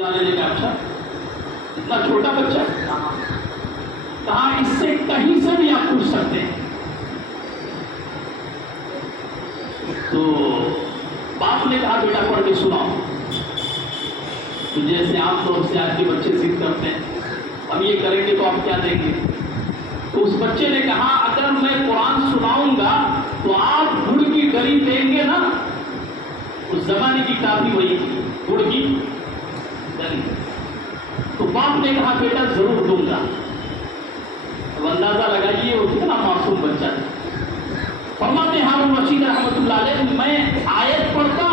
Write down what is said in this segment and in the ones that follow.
نے کہا اچھا اتنا چھوٹا بچہ کہا اس سے کہیں سے بھی آپ پوچھ سکتے ہیں. تو باپ نے کہا بیٹا پڑھ کے سناؤ. تو جیسے عام طور سے آج کے بچے ضد کرتے ہیں اب یہ کریں گے تو آپ کیا دیں گے. تو اس بچے نے کہا اگر میں قرآن سناؤں گا تو آپ گڑ کی گری دیں گے نا. اس زمانے کی کافی وہی تھی گڑ کی گری. تو باپ نے کہا بیٹا ضرور دوں گا. اب اندازہ لگائیے وہ کتنا معصوم بچہ ہے. فرماتے ہارون رشید رحمۃ اللہ علیہ میں آیت پڑھتا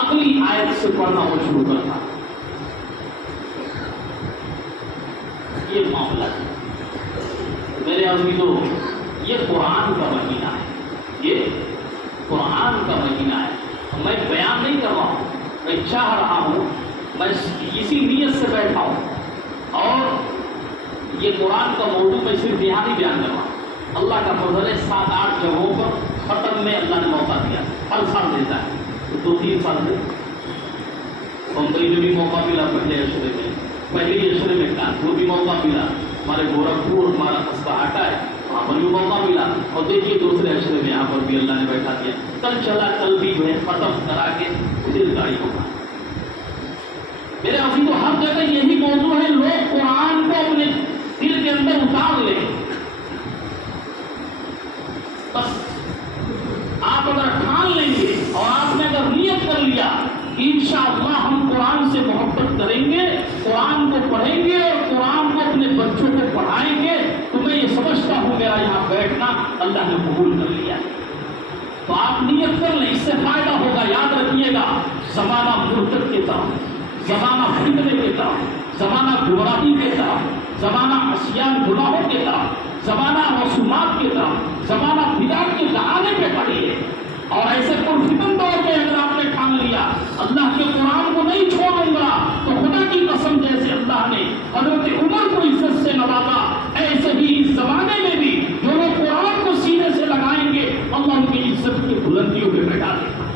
اگلی آیت سے پڑھنا وہ شروع کرتا. یہ معاملہ ہے میرے عزیزو. یہ قرآن کا مہینہ ہے. یہ قرآن کا مہینہ ہے. میں بیان نہیں کر رہا ہوں, میں چاہ رہا ہوں, میں اسی نیت سے بیٹھا ہوں. اور یہ قرآن کا موضوع میں صرف یہاں نہیں بیان کر رہا ہوں. اللہ کا فضل ہے 7-8 جگہوں پر ختم میں اللہ نے موقع دیا. ہر سال دیتا ہے. 2-3 سال سے بمبئی میں بھی موقع ملا, پہلے اشرے میں کانپور بھی موقع ملا, ہمارے گورکھپور ہمارا ہسپاہاٹا ہے وہاں پر بھی موقع ملا. اور دیکھیے دوسرے اشرے میں یہاں پر بھی اللہ نے بیٹھا دیا. کل چلا کل بھی جو ہے ختم کرا کے دل گاڑی ہوگا. میرے عزیزو ہر جگہ یہی موضوع ہے. لوگ قرآن کو اپنے دل کے اندر اتار لیں. بس آپ اگر ٹھان لیں گے اور آپ نے اگر نیت کر لیا کہ انشاءاللہ ہم قرآن سے محبت کریں گے, قرآن کو پڑھیں گے اور قرآن کو اپنے بچوں کو پڑھائیں گے, تو میں یہ سمجھتا ہوں میرا یہاں بیٹھنا اللہ نے قبول کر لیا. تو آپ نیت کر لیں, اس سے فائدہ ہوگا. یاد رکھیے گا زمانہ مرتد کی طرف, زمانہ فتنے کی طرف, زمانہ گمراہی کی طرف, زمانہ عصیان گناہوں کی طرف, زمانہ رسومات کی طرف, زمانہ بدعت کے دہانے پہ پڑی ہے. اور ایسے پرفتن دور میں اگر آپ نے ٹھان لیا اللہ کے قرآن کو نہیں چھوڑوں گا, تو خدا کی قسم جیسے اللہ نے حضرت عمر کو عزت سے نوازا, ایسے ہی اس زمانے میں بھی جو لوگ قرآن کو سینے سے لگائیں گے اللہ ان کی عزت کی بلندیوں پہ بیٹھا دے گا.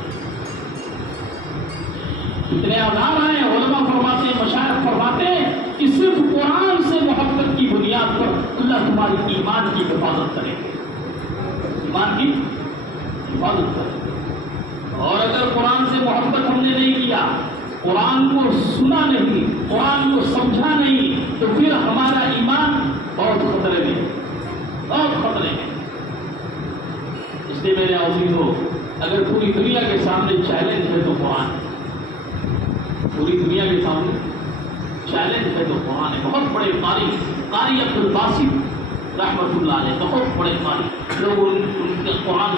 اتنے آزار آئے, علماء فرماتے ہیں, مشائخ فرماتے ہیں کہ صرف قرآن سے محبت کی بنیاد پر اللہ تمہاری ایمان کی حفاظت کرے گے. ایمان کی حفاظت کرے گے. اور اگر قرآن سے محبت ہم نے نہیں کیا, قرآن کو سنا نہیں, قرآن کو سمجھا نہیں, تو پھر ہمارا ایمان بہت خطرے میں, بہت خطرے میں. اس لیے میرے عزیزو اگر پوری دنیا کے سامنے چیلنج ہے تو قرآن, پوری دنیا کے سامنے چیلنج ہے تو قرآن ہے. بہت بڑے قاری عبد الباسط رحمۃ اللہ علیہ, بہت بڑے قاری, لوگ ان کے قرآن